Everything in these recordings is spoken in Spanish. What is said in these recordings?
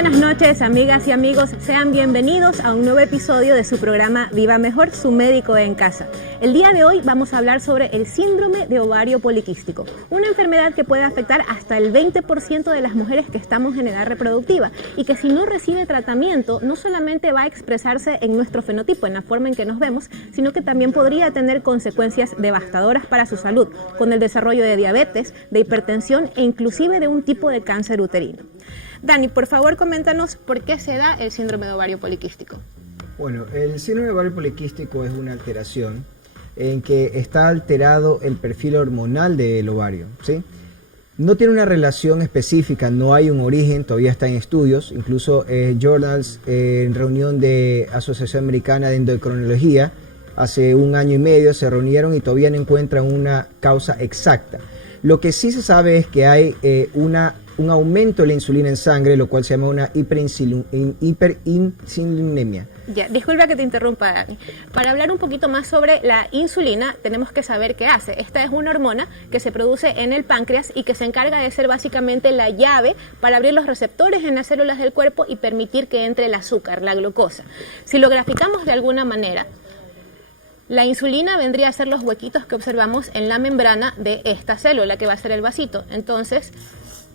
buenas noches, amigas y amigos. Sean bienvenidos a un nuevo episodio de su programa Viva Mejor, su médico en casa. El día de hoy vamos a hablar sobre el síndrome de ovario poliquístico, una enfermedad que puede afectar hasta el 20% de las mujeres que estamos en edad reproductiva y que si no recibe tratamiento no solamente va a expresarse en nuestro fenotipo, en la forma en que nos vemos, sino que también podría tener consecuencias devastadoras para su salud, con el desarrollo de diabetes, de hipertensión e inclusive de un tipo de cáncer uterino. Dani, por favor, coméntanos por qué se da el síndrome de ovario poliquístico. Bueno, el síndrome de ovario poliquístico es una alteración en que está alterado el perfil hormonal del ovario, ¿sí? No tiene una relación específica, no hay un origen, todavía está en estudios, incluso Journals en reunión de Asociación Americana de Endocrinología, hace 1 año y medio se reunieron y todavía no encuentran una causa exacta. Lo que sí se sabe es que hay un aumento de la insulina en sangre, lo cual se llama una hiperinsulinemia. Ya, disculpa que te interrumpa, Dani. Para hablar un poquito más sobre la insulina, tenemos que saber qué hace. Esta es una hormona que se produce en el páncreas y que se encarga de ser básicamente la llave para abrir los receptores en las células del cuerpo y permitir que entre el azúcar, la glucosa. Si lo graficamos de alguna manera, la insulina vendría a ser los huequitos que observamos en la membrana de esta célula, que va a ser el vasito. Entonces,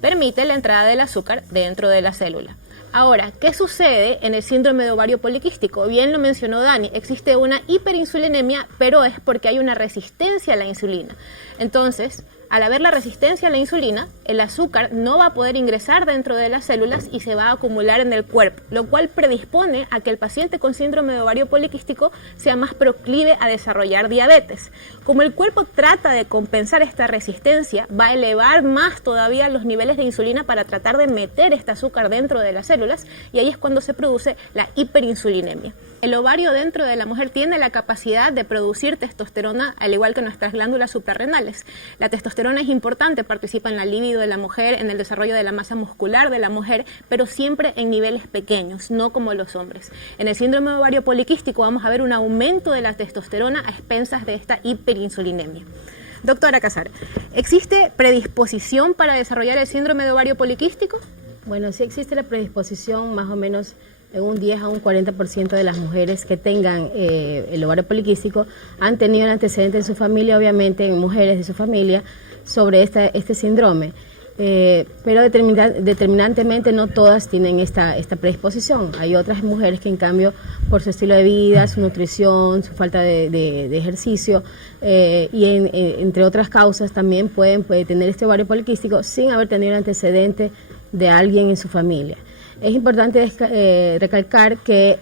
permite la entrada del azúcar dentro de la célula. Ahora, ¿qué sucede en el síndrome de ovario poliquístico? Bien lo mencionó Dani, existe una hiperinsulinemia, pero es porque hay una resistencia a la insulina. Entonces, al haber la resistencia a la insulina, el azúcar no va a poder ingresar dentro de las células y se va a acumular en el cuerpo, lo cual predispone a que el paciente con síndrome de ovario poliquístico sea más proclive a desarrollar diabetes. Como el cuerpo trata de compensar esta resistencia, va a elevar más todavía los niveles de insulina para tratar de meter este azúcar dentro de las células y ahí es cuando se produce la hiperinsulinemia. El ovario dentro de la mujer tiene la capacidad de producir testosterona al igual que nuestras glándulas suprarrenales. La testosterona es importante, participa en la libido de la mujer, en el desarrollo de la masa muscular de la mujer, pero siempre en niveles pequeños, no como los hombres. En el síndrome de ovario poliquístico vamos a ver un aumento de la testosterona a expensas de esta hiperinsulinemia. Doctora Casar, ¿existe predisposición para desarrollar el síndrome de ovario poliquístico? Bueno, sí existe la predisposición más o menos en un 10 a un 40% de las mujeres que tengan el ovario poliquístico han tenido un antecedente en su familia, obviamente en mujeres de su familia, sobre este síndrome. Pero determinantemente no todas tienen esta predisposición. Hay otras mujeres que en cambio por su estilo de vida, su nutrición, su falta de ejercicio y entre otras causas también pueden tener este ovario poliquístico sin haber tenido un antecedente de alguien en su familia. Es importante recalcar que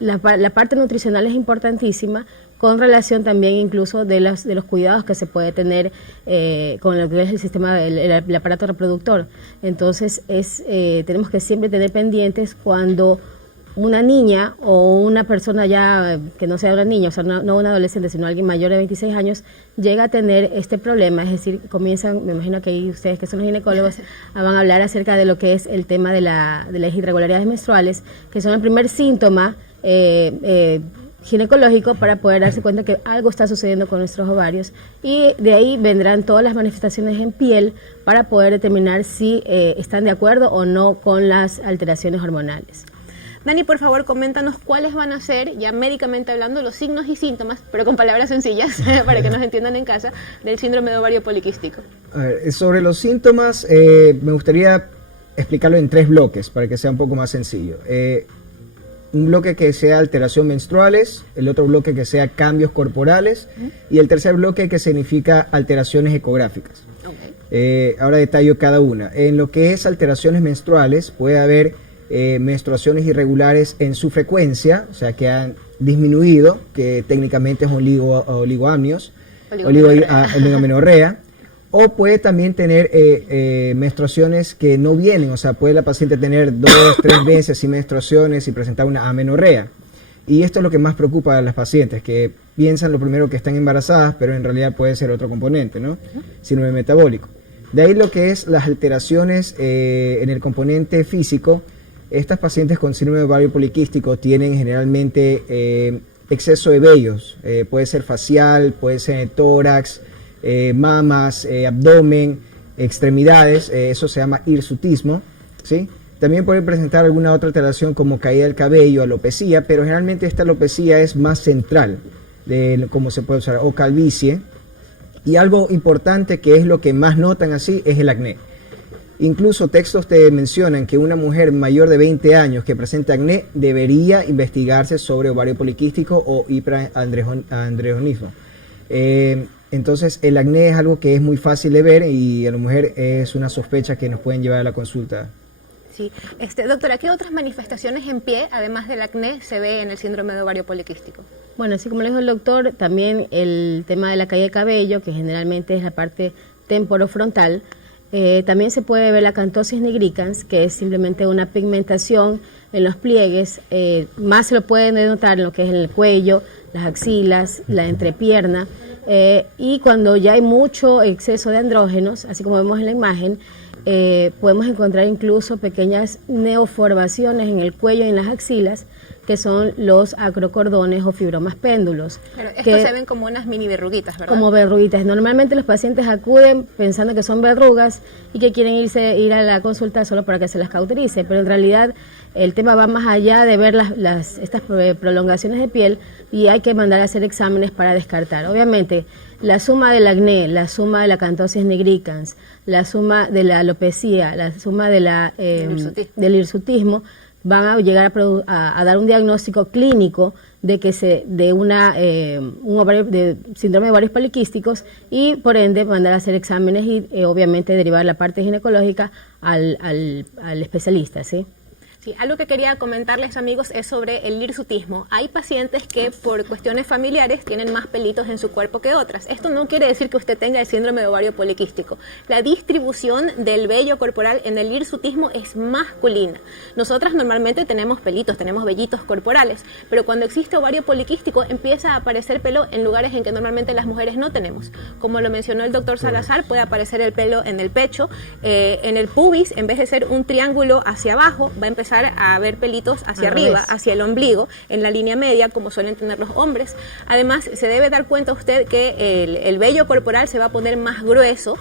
la parte nutricional es importantísima con relación también incluso de los cuidados que se puede tener con lo que es el sistema, el aparato reproductor. Entonces tenemos que siempre tener pendientes cuando una niña o una persona ya que no sea una niña, o sea, no una adolescente, sino alguien mayor de 26 años, llega a tener este problema, es decir, comienzan, me imagino que ahí ustedes que son los ginecólogos van a hablar acerca de lo que es el tema de las irregularidades menstruales, que son el primer síntoma ginecológico para poder darse cuenta que algo está sucediendo con nuestros ovarios y de ahí vendrán todas las manifestaciones en piel para poder determinar si están de acuerdo o no con las alteraciones hormonales. Dani, por favor, coméntanos cuáles van a ser, ya médicamente hablando, los signos y síntomas, pero con palabras sencillas, para que nos entiendan en casa, del síndrome de ovario poliquístico. A ver, sobre los síntomas, me gustaría explicarlo en 3 bloques, para que sea un poco más sencillo. Un bloque que sea alteración menstruales, el otro bloque que sea cambios corporales, y el tercer bloque que significa alteraciones ecográficas. Okay. Ahora detallo cada una. En lo que es alteraciones menstruales, puede haber menstruaciones irregulares en su frecuencia, o sea que han disminuido, que técnicamente es oligoamnios, oligamenorrea, o puede también tener menstruaciones que no vienen, o sea, puede la paciente tener 2, 3 meses sin menstruaciones y presentar una amenorrea. Y esto es lo que más preocupa a las pacientes, que piensan lo primero que están embarazadas, pero en realidad puede ser otro componente, ¿no? Síndrome metabólico. De ahí lo que es las alteraciones en el componente físico. Estas pacientes con síndrome de ovario poliquístico tienen generalmente exceso de vellos, puede ser facial, puede ser en el tórax, mamas, abdomen, extremidades, eso se llama hirsutismo, ¿sí? También puede presentar alguna otra alteración como caída del cabello, alopecia, pero generalmente esta alopecia es más central, de cómo se puede usar, o calvicie. Y algo importante que es lo que más notan así es el acné. Incluso textos te mencionan que una mujer mayor de 20 años que presenta acné debería investigarse sobre ovario poliquístico o hiperandrogenismo. Entonces el acné es algo que es muy fácil de ver y a la mujer es una sospecha que nos pueden llevar a la consulta. Sí. Doctora, ¿qué otras manifestaciones en pie, además del acné, se ve en el síndrome de ovario poliquístico? Bueno, así como le dijo el doctor, también el tema de la caída de cabello, que generalmente es la parte temporofrontal. También se puede ver la acantosis nigricans, que es simplemente una pigmentación en los pliegues. Más se lo pueden denotar en lo que es en el cuello, las axilas, la entrepierna. Y cuando ya hay mucho exceso de andrógenos, así como vemos en la imagen, podemos encontrar incluso pequeñas neoformaciones en el cuello y en las axilas, que son los acrocordones o fibromas péndulos. Pero estos se ven como unas mini verruguitas, ¿verdad? Como verruguitas. Normalmente los pacientes acuden pensando que son verrugas y que quieren ir a la consulta solo para que se las cauterice, pero en realidad el tema va más allá de ver estas prolongaciones de piel y hay que mandar a hacer exámenes para descartar. Obviamente, la suma del acné, la suma de la acantosis nigricans, la suma de la alopecia, la suma de del hirsutismo, van a llegar a dar un diagnóstico clínico de que de síndrome de ovarios poliquísticos y por ende mandar a hacer exámenes y obviamente derivar la parte ginecológica al especialista, ¿sí? Sí, algo que quería comentarles, amigos, es sobre el hirsutismo. Hay pacientes que por cuestiones familiares tienen más pelitos en su cuerpo que otras. Esto no quiere decir que usted tenga el síndrome de ovario poliquístico. La distribución del vello corporal en el hirsutismo es masculina. Nosotras normalmente tenemos pelitos, tenemos vellitos corporales, pero cuando existe ovario poliquístico empieza a aparecer pelo en lugares en que normalmente las mujeres no tenemos. Como lo mencionó el doctor Salazar, puede aparecer el pelo en el pecho, en el pubis, en vez de ser un triángulo hacia abajo, va a empezar a ver pelitos hacia arriba, hacia el ombligo, en la línea media, como suelen tener los hombres. Además, se debe dar cuenta usted que el vello corporal se va a poner más grueso,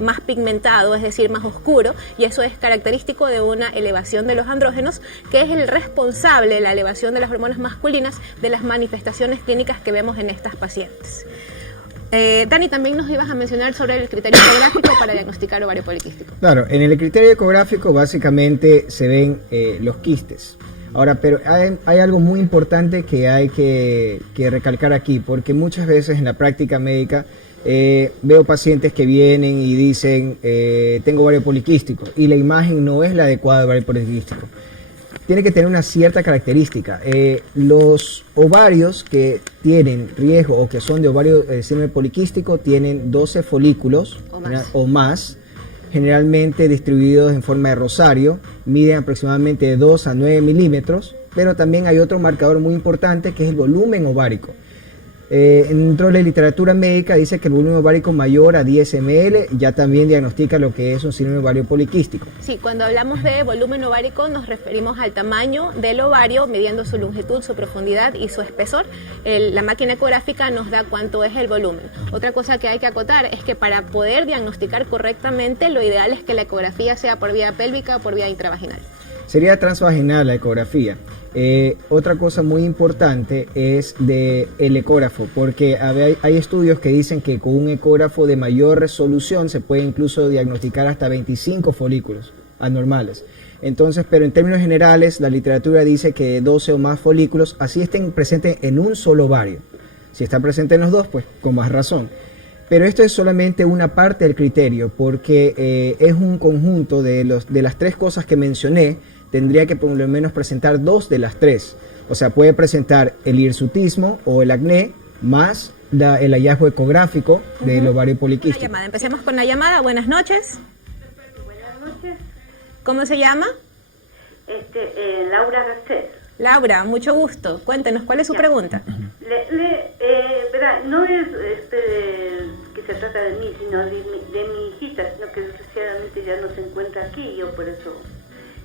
más pigmentado, es decir, más oscuro, y eso es característico de una elevación de los andrógenos, que es el responsable de la elevación de las hormonas masculinas de las manifestaciones clínicas que vemos en estas pacientes. Dani, también nos ibas a mencionar sobre el criterio ecográfico para diagnosticar ovario poliquístico. Claro, en el criterio ecográfico básicamente se ven los quistes. Ahora, pero hay algo muy importante que hay que recalcar aquí, porque muchas veces en la práctica médica veo pacientes que vienen y dicen tengo ovario poliquístico y la imagen no es la adecuada de ovario poliquístico. Tiene que tener una cierta característica. Los ovarios que tienen riesgo o que son de ovario síndrome poliquístico tienen 12 folículos o más, generalmente distribuidos en forma de rosario, miden aproximadamente de 2 a 9 milímetros, pero también hay otro marcador muy importante que es el volumen ovárico. Dentro de la literatura médica dice que el volumen ovárico mayor a 10 ml ya también diagnostica lo que es un síndrome ovario poliquístico. Sí, cuando hablamos de volumen ovárico nos referimos al tamaño del ovario, midiendo su longitud, su profundidad y su espesor. La máquina ecográfica nos da cuánto es el volumen. Otra cosa que hay que acotar es que para poder diagnosticar correctamente, lo ideal es que la ecografía sea por vía pélvica o por vía intravaginal. Sería transvaginal la ecografía. Otra cosa muy importante es el ecógrafo, porque hay estudios que dicen que con un ecógrafo de mayor resolución se puede incluso diagnosticar hasta 25 folículos anormales. Entonces, pero en términos generales, la literatura dice que 12 o más folículos, así estén presentes en un solo ovario. Si están presentes en los dos, pues con más razón. Pero esto es solamente una parte del criterio, porque es un conjunto de las tres cosas que mencioné. Tendría que por lo menos presentar 2 de las 3. O sea, puede presentar el hirsutismo o el acné más el hallazgo ecográfico del ovario poliquístico. Empecemos con la llamada. Buenas noches. Buenas noches. ¿Cómo se llama? Laura Garcés. Laura, mucho gusto. Cuéntenos, ¿cuál es su pregunta? Verdad, no es que se trata de mí, sino de mi hijita, sino que desgraciadamente ya no se encuentra aquí, yo por eso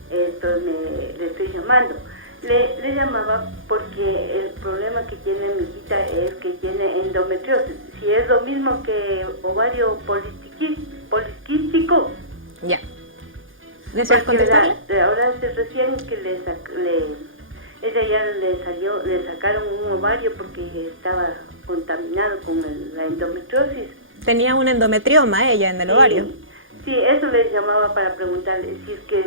le estoy llamando. Le llamaba porque el problema que tiene mi hijita es que tiene endometriosis. Si es lo mismo que ovario poliquístico. Ya. ¿Deseas contestarle? Ahora hace recién que ella ya le sacaron un ovario porque estaba contaminado con la endometriosis. Tenía un endometrioma ella en el ovario. Sí, eso les llamaba para preguntarle si es que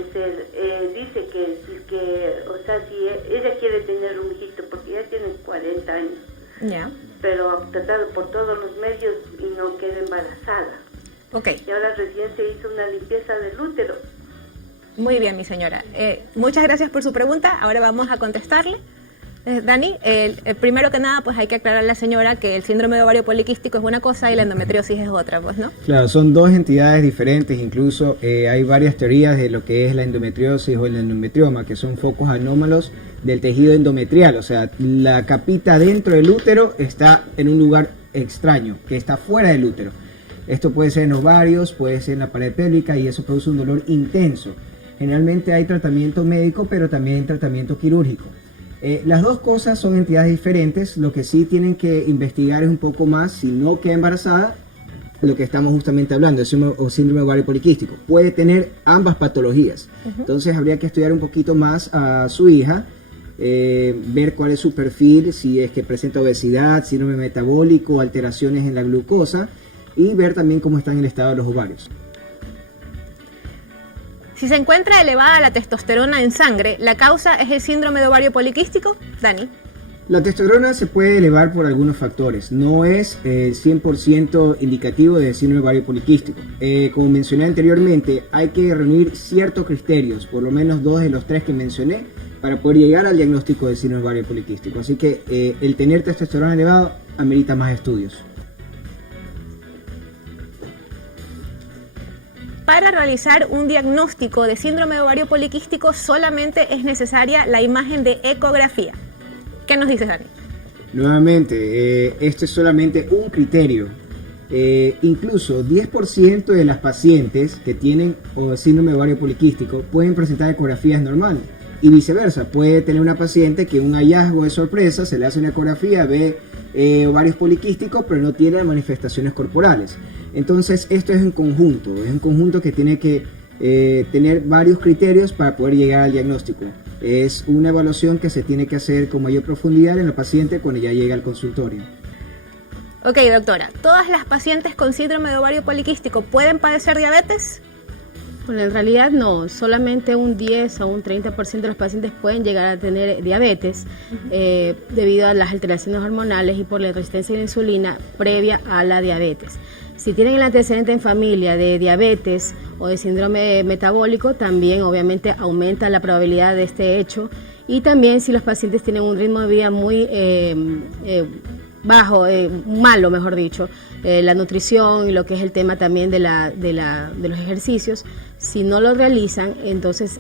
dice que si es que, o sea, si ella quiere tener un hijito porque ya tiene 40 años. Ya. Pero ha tratado por todos los medios y no queda embarazada. Ok. Y ahora recién se hizo una limpieza del útero. Muy bien, mi señora. Muchas gracias por su pregunta. Ahora vamos a contestarle. Dani, primero que nada, pues hay que aclarar a la señora que el síndrome de ovario poliquístico es una cosa y la endometriosis es otra, pues, ¿no? Claro, son dos entidades diferentes, incluso hay varias teorías de lo que es la endometriosis o el endometrioma, que son focos anómalos del tejido endometrial, o sea, la capita dentro del útero está en un lugar extraño, que está fuera del útero. Esto puede ser en ovarios, puede ser en la pared pélvica y eso produce un dolor intenso. Generalmente hay tratamiento médico, pero también tratamiento quirúrgico. Las dos cosas son entidades diferentes, lo que sí tienen que investigar es un poco más, si no queda embarazada, lo que estamos justamente hablando, el síndrome ovario poliquístico. Puede tener ambas patologías, entonces habría que estudiar un poquito más a su hija, ver cuál es su perfil, si es que presenta obesidad, síndrome metabólico, alteraciones en la glucosa y ver también cómo está en el estado de los ovarios. Si se encuentra elevada la testosterona en sangre, ¿la causa es el síndrome de ovario poliquístico? Dani. La testosterona se puede elevar por algunos factores, no es 100% indicativo de síndrome ovario poliquístico. Como mencioné anteriormente, hay que reunir ciertos criterios, por lo menos 2 de los 3 que mencioné, para poder llegar al diagnóstico de síndrome ovario poliquístico. Así que el tener testosterona elevado amerita más estudios. Para realizar un diagnóstico de síndrome de ovario poliquístico solamente es necesaria la imagen de ecografía. ¿Qué nos dices, Dani? Nuevamente, esto es solamente un criterio. Incluso 10% de las pacientes que tienen síndrome de ovario poliquístico pueden presentar ecografías normales. Y viceversa, puede tener una paciente que un hallazgo de sorpresa, se le hace una ecografía, ve ovarios poliquísticos, pero no tiene manifestaciones corporales. Entonces, esto es un conjunto que tiene que tener varios criterios para poder llegar al diagnóstico. Es una evaluación que se tiene que hacer con mayor profundidad en la paciente cuando ya llega al consultorio. Ok, doctora, ¿todas las pacientes con síndrome de ovario poliquístico pueden padecer diabetes? Bueno, en realidad no, solamente un 10 o un 30% de los pacientes pueden llegar a tener diabetes debido a las alteraciones hormonales y por la resistencia a la insulina previa a la diabetes. Si tienen el antecedente en familia de diabetes o de síndrome metabólico, también obviamente aumenta la probabilidad de este hecho. Y también si los pacientes tienen un ritmo de vida muy bajo, malo mejor dicho, la nutrición y lo que es el tema también de los ejercicios, si no lo realizan, entonces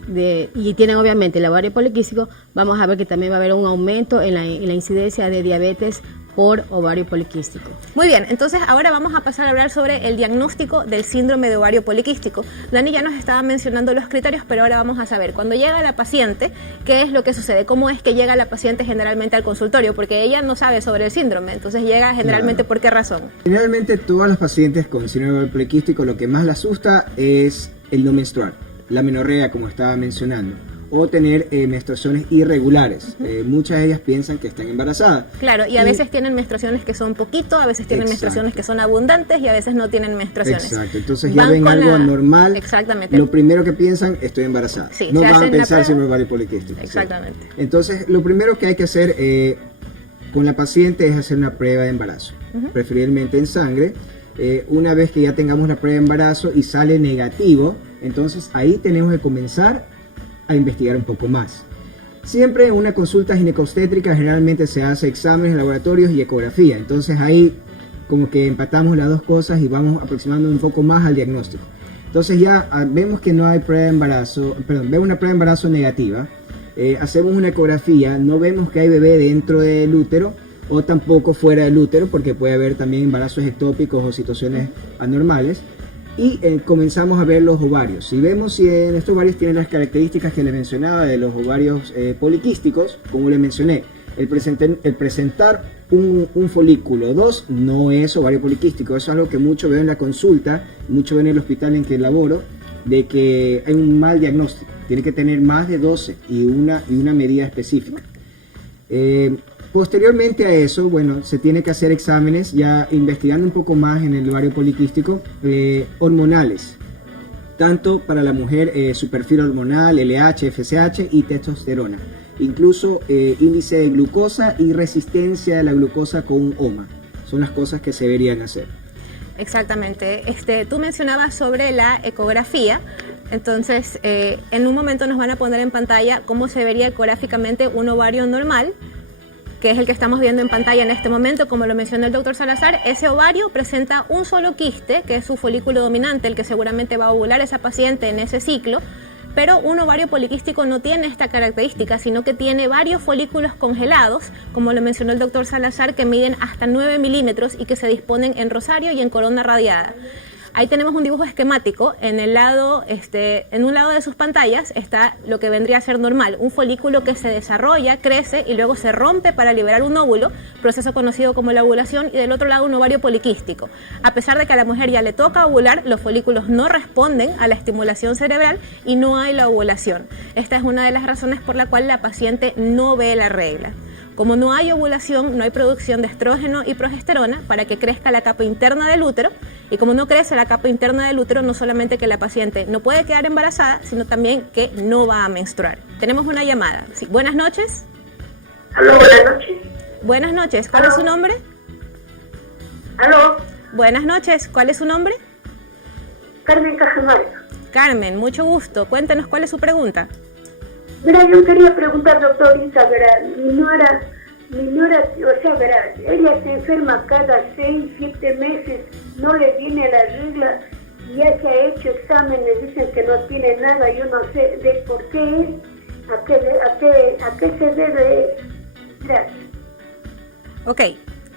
y tienen obviamente el ovario poliquístico, vamos a ver que también va a haber un aumento en la incidencia de diabetes por ovario poliquístico. Muy bien, entonces ahora vamos a pasar a hablar sobre el diagnóstico del síndrome de ovario poliquístico. Dani ya nos estaba mencionando los criterios, pero ahora vamos a saber, cuando llega la paciente, ¿qué es lo que sucede? ¿Cómo es que llega la paciente generalmente al consultorio? Porque ella no sabe sobre el síndrome, entonces llega generalmente ¿por qué razón? Generalmente todas las pacientes con síndrome ovario poliquístico lo que más la asusta es el no menstruar, la menorrea como estaba mencionando, o tener menstruaciones irregulares. Muchas de ellas piensan que están embarazadas. Claro, y a veces tienen menstruaciones que son poquito, a veces tienen menstruaciones que son abundantes y a veces no tienen menstruaciones. Exacto, entonces ya ven algo anormal. Exactamente. Lo primero que piensan, estoy embarazada. Sí, no van a pensar si no es ovario poliquístico. Exactamente. Sí. Entonces, lo primero que hay que hacer con la paciente es hacer una prueba de embarazo, preferiblemente en sangre. Una vez que ya tengamos la prueba de embarazo y sale negativo, entonces ahí tenemos que comenzar a investigar un poco más. Siempre en una consulta ginecobstétrica generalmente se hace exámenes de laboratorios y ecografía, entonces ahí como que empatamos las dos cosas y vamos aproximando un poco más al diagnóstico. Entonces ya vemos que no hay prueba de embarazo, vemos una prueba de embarazo negativa, hacemos una ecografía, no vemos que hay bebé dentro del útero o tampoco fuera del útero, porque puede haber también embarazos ectópicos o situaciones anormales. Y comenzamos a ver los ovarios. Si vemos si en estos ovarios tienen las características que les mencionaba de los ovarios poliquísticos, como les mencioné, el presentar un folículo 2 no es ovario poliquístico. Eso es algo que mucho veo en la consulta, mucho veo en el hospital en que laboro, de que hay un mal diagnóstico. Tiene que tener más de 12 y una medida específica. Posteriormente a eso, bueno, se tiene que hacer exámenes, ya investigando un poco más en el ovario poliquístico, hormonales. Tanto para la mujer su perfil hormonal, LH, FSH y testosterona. Incluso índice de glucosa y resistencia de la glucosa con un OMA. Son las cosas que se deberían hacer. Exactamente. Tú mencionabas sobre la ecografía. Entonces, en un momento nos van a poner en pantalla cómo se vería ecográficamente un ovario normal, que es el que estamos viendo en pantalla en este momento. Como lo mencionó el doctor Salazar, ese ovario presenta un solo quiste, que es su folículo dominante, el que seguramente va a ovular esa paciente en ese ciclo. Pero un ovario poliquístico no tiene esta característica, sino que tiene varios folículos congelados, como lo mencionó el doctor Salazar, que miden hasta 9 milímetros y que se disponen en rosario y en corona radiada. Ahí tenemos un dibujo esquemático. En un lado de sus pantallas está lo que vendría a ser normal, un folículo que se desarrolla, crece y luego se rompe para liberar un óvulo, proceso conocido como la ovulación, y del otro lado un ovario poliquístico. A pesar de que a la mujer ya le toca ovular, los folículos no responden a la estimulación cerebral y no hay la ovulación. Esta es una de las razones por la cual la paciente no ve la regla. Como no hay ovulación, no hay producción de estrógeno y progesterona para que crezca la capa interna del útero, y como no crece la capa interna del útero, no solamente que la paciente no puede quedar embarazada, sino también que no va a menstruar. Tenemos una llamada. Sí. Buenas noches. Aló, buenas noches. Buenas noches. ¿Cuál es su nombre? Aló, Buenas noches. ¿Cuál es su nombre? Carmen Cajamarca. Carmen, mucho gusto. Cuéntenos cuál es su pregunta. Verá, yo quería preguntar, doctor Isa, verá, mi nuera, o sea, verá, ella se enferma cada 6, 7 meses, no le viene la regla, ya se ha hecho exámenes, dicen que no tiene nada, yo no sé de por qué es, a qué se debe. Gracias. Ok,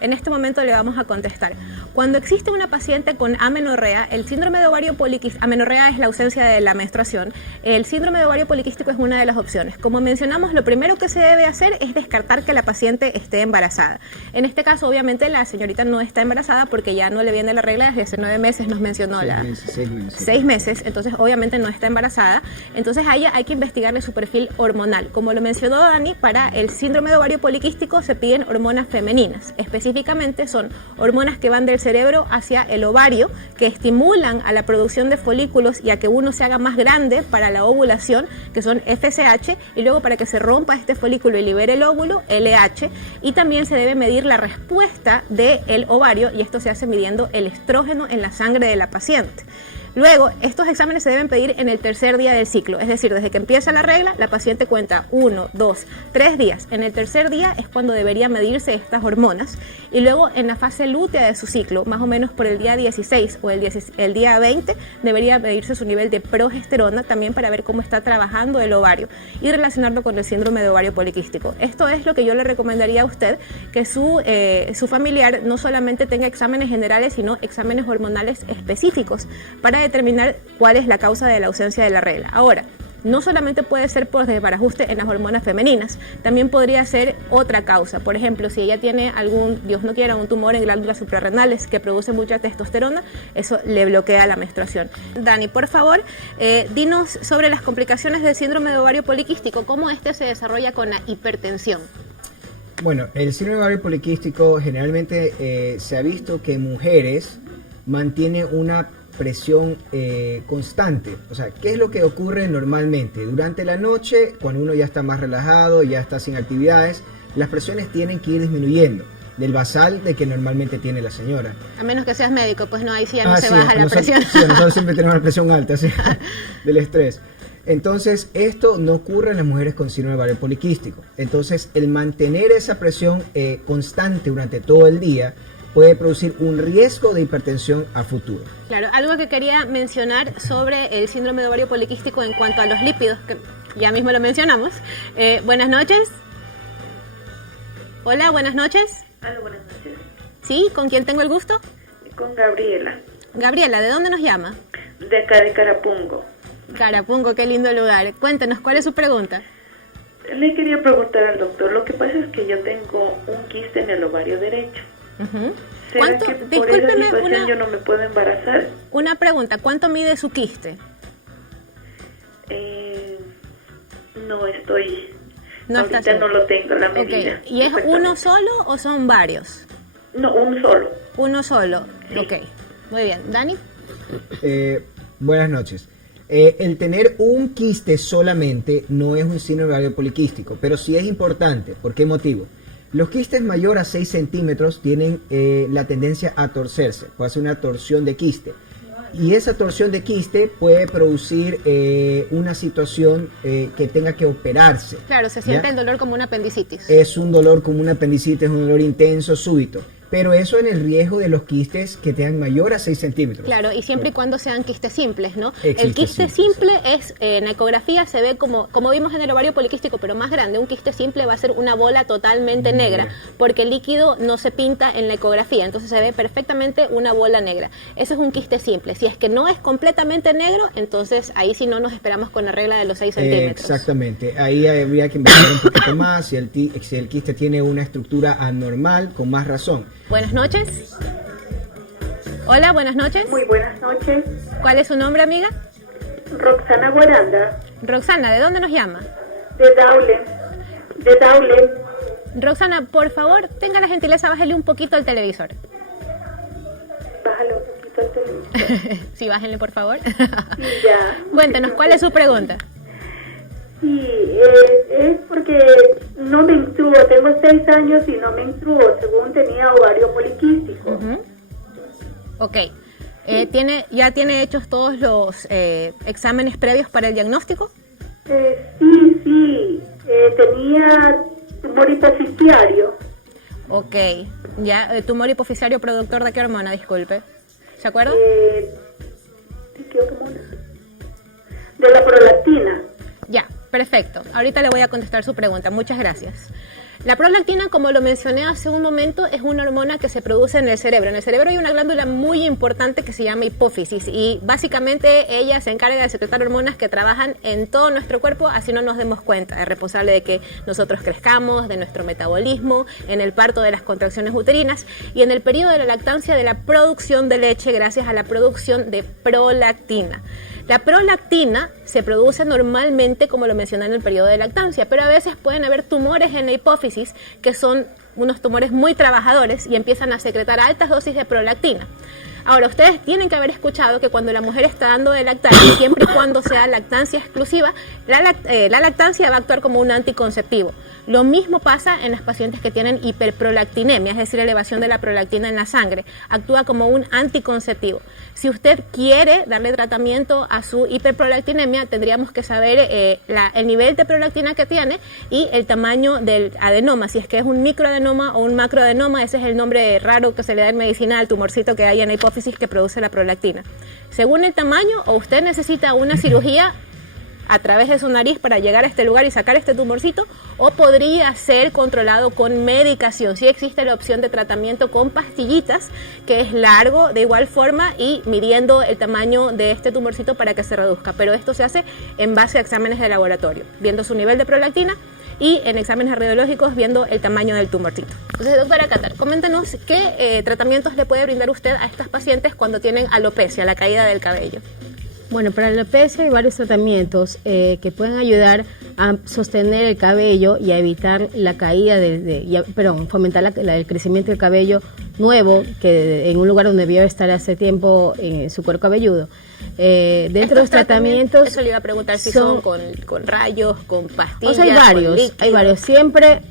en este momento le vamos a contestar. Cuando existe una paciente con amenorrea, el síndrome de ovario poliquístico, amenorrea es la ausencia de la menstruación, el síndrome de ovario poliquístico es una de las opciones. Como mencionamos, lo primero que se debe hacer es descartar que la paciente esté embarazada. En este caso, obviamente, la señorita no está embarazada porque ya no le viene la regla desde hace 9 meses, nos mencionó 6 meses, entonces obviamente no está embarazada. Entonces a ella hay que investigarle su perfil hormonal. Como lo mencionó Dani, para el síndrome de ovario poliquístico se piden hormonas femeninas. Específicamente son hormonas que van del cerebro hacia el ovario, que estimulan a la producción de folículos y a que uno se haga más grande para la ovulación, que son FSH, y luego para que se rompa este folículo y libere el óvulo, LH, y también se debe medir la respuesta del ovario, y esto se hace midiendo el estrógeno en la sangre de la paciente. Luego, estos exámenes se deben pedir en el tercer día del ciclo, es decir, desde que empieza la regla, la paciente cuenta 1, 2, 3 días. En el tercer día es cuando debería medirse estas hormonas, y luego en la fase lútea de su ciclo, más o menos por el día 16 o el día 20, debería medirse su nivel de progesterona también para ver cómo está trabajando el ovario y relacionarlo con el síndrome de ovario poliquístico. Esto es lo que yo le recomendaría a usted, que su familiar no solamente tenga exámenes generales, sino exámenes hormonales específicos para determinar cuál es la causa de la ausencia de la regla. Ahora, no solamente puede ser por desbarajuste en las hormonas femeninas, también podría ser otra causa. Por ejemplo, si ella tiene algún, Dios no quiera, un tumor en glándulas suprarrenales que produce mucha testosterona, eso le bloquea la menstruación. Dani, por favor, dinos sobre las complicaciones del síndrome de ovario poliquístico, cómo este se desarrolla con la hipertensión. Bueno, el síndrome de ovario poliquístico generalmente se ha visto que en mujeres mantiene una presión constante. O sea, ¿qué es lo que ocurre normalmente? Durante la noche, cuando uno ya está más relajado, ya está sin actividades, las presiones tienen que ir disminuyendo del basal de que normalmente tiene la señora. A menos que seas médico, pues no, ahí sí ya no se baja la presión. Sí, nosotros siempre tenemos la presión alta, ¿sí? Del estrés. Entonces, esto no ocurre en las mujeres con síndrome de ovario poliquístico. Entonces, el mantener esa presión constante durante todo el día puede producir un riesgo de hipertensión a futuro. Claro, algo que quería mencionar sobre el síndrome de ovario poliquístico en cuanto a los lípidos, que ya mismo lo mencionamos. Buenas noches. Hola, buenas noches. Hola, buenas noches. ¿Sí? ¿Con quién tengo el gusto? Con Gabriela, Gabriela, ¿de dónde nos llama? de acá de Carapungo. Carapungo, qué lindo lugar. Cuéntenos, ¿cuál es su pregunta? Le quería preguntar al doctor, lo que pasa es que yo tengo un quiste en el ovario derecho. ¿Será que por esa situación yo no me puedo embarazar? Una pregunta, ¿cuánto mide su quiste? No estoy... No ahorita está no lo tengo, la Ok, medida. ¿y es uno solo o son varios? No, un solo. Uno solo, Sí. ok. Muy bien, Dani. Buenas noches. El tener un quiste solamente no es un signo de ovario poliquístico, pero sí es importante. ¿Por qué motivo? Los quistes mayor a 6 centímetros tienen la tendencia a torcerse, puede ser una torsión de quiste. Y esa torsión de quiste puede producir una situación que tenga que operarse. Claro, se siente ¿Ya? el dolor como una apendicitis. Es un dolor como una apendicitis, un dolor intenso, súbito. Pero eso en el riesgo de los quistes que tengan mayor a 6 centímetros. Claro, y siempre y cuando sean quistes simples, ¿no? Existe El quiste simple es, en ecografía se ve como vimos en el ovario poliquístico, pero más grande. Un quiste simple va a ser una bola totalmente negra, porque el líquido no se pinta en la ecografía, entonces se ve perfectamente una bola negra. Eso es un quiste simple. Si es que no es completamente negro, entonces ahí sí no nos esperamos con la regla de los 6 centímetros. Exactamente. Ahí habría que investigar un poquito más si el quiste tiene una estructura anormal, con más razón. Buenas noches. Hola, buenas noches. Muy buenas noches. ¿Cuál es su nombre, amiga? Roxana Guaranda, Roxana, ¿de dónde nos llama? de Daule. De Daule. Roxana, por favor, tenga la gentileza, bájale un poquito al televisor. Bájale un poquito el televisor. Sí, bájenle, por favor. Sí, ya. Cuéntenos, ¿cuál es su pregunta? Sí, es porque no menstruo, tengo 6 años y no menstruo, según tenía ovario poliquístico. Ujú. Ok. ¿Ya tiene hechos todos los exámenes previos para el diagnóstico? Sí, tenía tumor hipoficiario. Ok. Ya, tumor hipoficiario productor de qué hormona, disculpe. ¿Se acuerda? ¿Qué hormona? De la prolactina. Ya, perfecto. Ahorita le voy a contestar su pregunta. Muchas gracias. La prolactina, como lo mencioné hace un momento, es una hormona que se produce en el cerebro. En el cerebro hay una glándula muy importante que se llama hipófisis y básicamente ella se encarga de secretar hormonas que trabajan en todo nuestro cuerpo, así no nos demos cuenta. Es responsable de que nosotros crezcamos, de nuestro metabolismo, en el parto de las contracciones uterinas y en el periodo de la lactancia de la producción de leche gracias a la producción de prolactina. La prolactina se produce normalmente, como lo mencioné, en el periodo de lactancia, pero a veces pueden haber tumores en la hipófisis que son unos tumores muy trabajadores y empiezan a secretar altas dosis de prolactina. Ahora, ustedes tienen que haber escuchado que cuando la mujer está dando de lactar, siempre y cuando sea lactancia exclusiva, la lactancia va a actuar como un anticonceptivo. Lo mismo pasa en las pacientes que tienen hiperprolactinemia, es decir, elevación de la prolactina en la sangre. Actúa como un anticonceptivo. Si usted quiere darle tratamiento a su hiperprolactinemia, tendríamos que saber el nivel de prolactina que tiene y el tamaño del adenoma, si es que es un microadenoma o un macroadenoma. Ese es el nombre raro que se le da en medicina al tumorcito que hay en la hipófisis que produce la prolactina. Según el tamaño, o usted necesita una cirugía a través de su nariz para llegar a este lugar y sacar este tumorcito, o podría ser controlado con medicación. Sí existe la opción de tratamiento con pastillitas, que es largo de igual forma y midiendo el tamaño de este tumorcito para que se reduzca, pero esto se hace en base a exámenes de laboratorio, viendo su nivel de prolactina y en exámenes radiológicos viendo el tamaño del tumorcito. Entonces, doctora Catar, coméntenos qué tratamientos le puede brindar usted a estas pacientes cuando tienen alopecia, la caída del cabello. Bueno, para la alopecia hay varios tratamientos que pueden ayudar a sostener el cabello y a evitar la caída, fomentar el crecimiento del cabello nuevo, que en un lugar donde debió estar hace tiempo en su cuero cabelludo. Dentro de los tratamientos... Eso le iba a preguntar si son con rayos, con pastillas, o sea, hay varios. Siempre...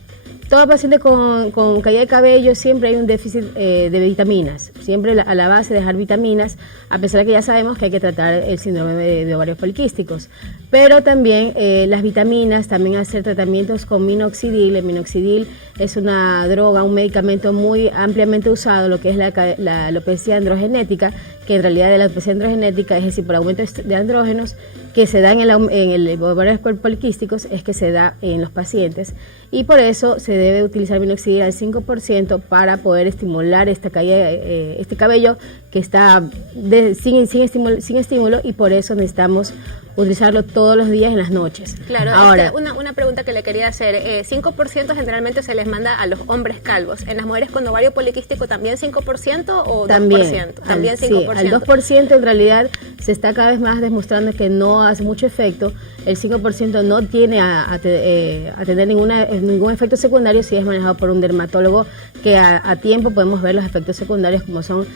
Todo paciente con caída de cabello siempre hay un déficit de vitaminas. Siempre a la base dejar vitaminas, a pesar de que ya sabemos que hay que tratar el síndrome de ovarios poliquísticos. Pero también las vitaminas, también hacer tratamientos con minoxidil. El minoxidil es una droga, un medicamento muy ampliamente usado, lo que es la alopecia androgenética, que en realidad la alopecia androgenética es decir, por aumento de andrógenos, que se da en el ovarios poliquísticos, es que se da en los pacientes. Y por eso se debe utilizar minoxidil al 5% para poder estimular esta caída, este cabello que está sin estímulo, y por eso necesitamos utilizarlo todos los días en las noches. Claro, ahora una pregunta que le quería hacer. 5% generalmente se les manda a los hombres calvos. ¿En las mujeres con ovario poliquístico también 5% o 2%? También 5%. Sí, al 2% en realidad se está cada vez más demostrando que no hace mucho efecto. El 5% no tiene a tener ningún efecto secundario si es manejado por un dermatólogo, que a tiempo podemos ver los efectos secundarios como son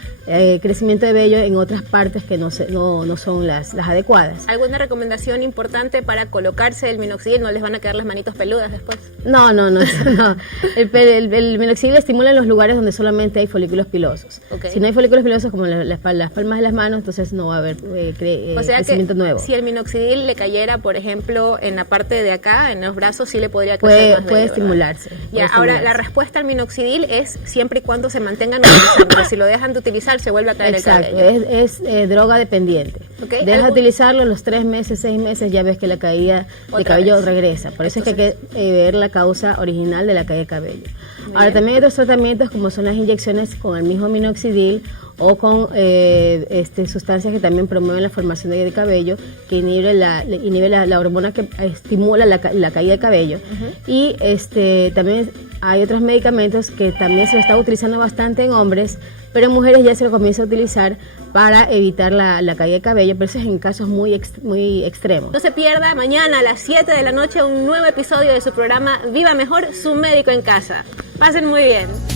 crecimiento de vello en otras partes que no son las adecuadas. ¿Alguna recomendación importante para colocarse el minoxidil? ¿No les van a quedar las manitos peludas después? No. El minoxidil estimula en los lugares donde solamente hay folículos pilosos. Okay. Si no hay folículos pilosos como las palmas de las manos, entonces no va a haber o sea crecimiento que nuevo. Si el minoxidil le cayera, por ejemplo, en la parte de acá, en los brazos, sí le podría crecer más puede vello, estimularse. Ya, ahora la respuesta al minoxidil es siempre y cuando se mantengan utilizando. Si lo dejan de utilizar, se vuelve a caer Exacto, el cabello. es droga dependiente. Okay. Deja de utilizarlo los 3 meses, 6 meses, ya ves que la caída de cabello regresa. Por eso es que hay que ver la causa original de la caída de cabello. Ahora también hay otros tratamientos como son las inyecciones con el mismo minoxidil o con sustancias que también promueven la formación de cabello, que inhibe la hormona que estimula la caída de cabello. Y también hay otros medicamentos que también se lo está utilizando bastante en hombres, pero en mujeres ya se lo comienza a utilizar para evitar la caída de cabello, pero eso es en casos muy extremos. No se pierda mañana a las 7 de la noche un nuevo episodio de su programa Viva Mejor, su médico en casa. Pasen muy bien.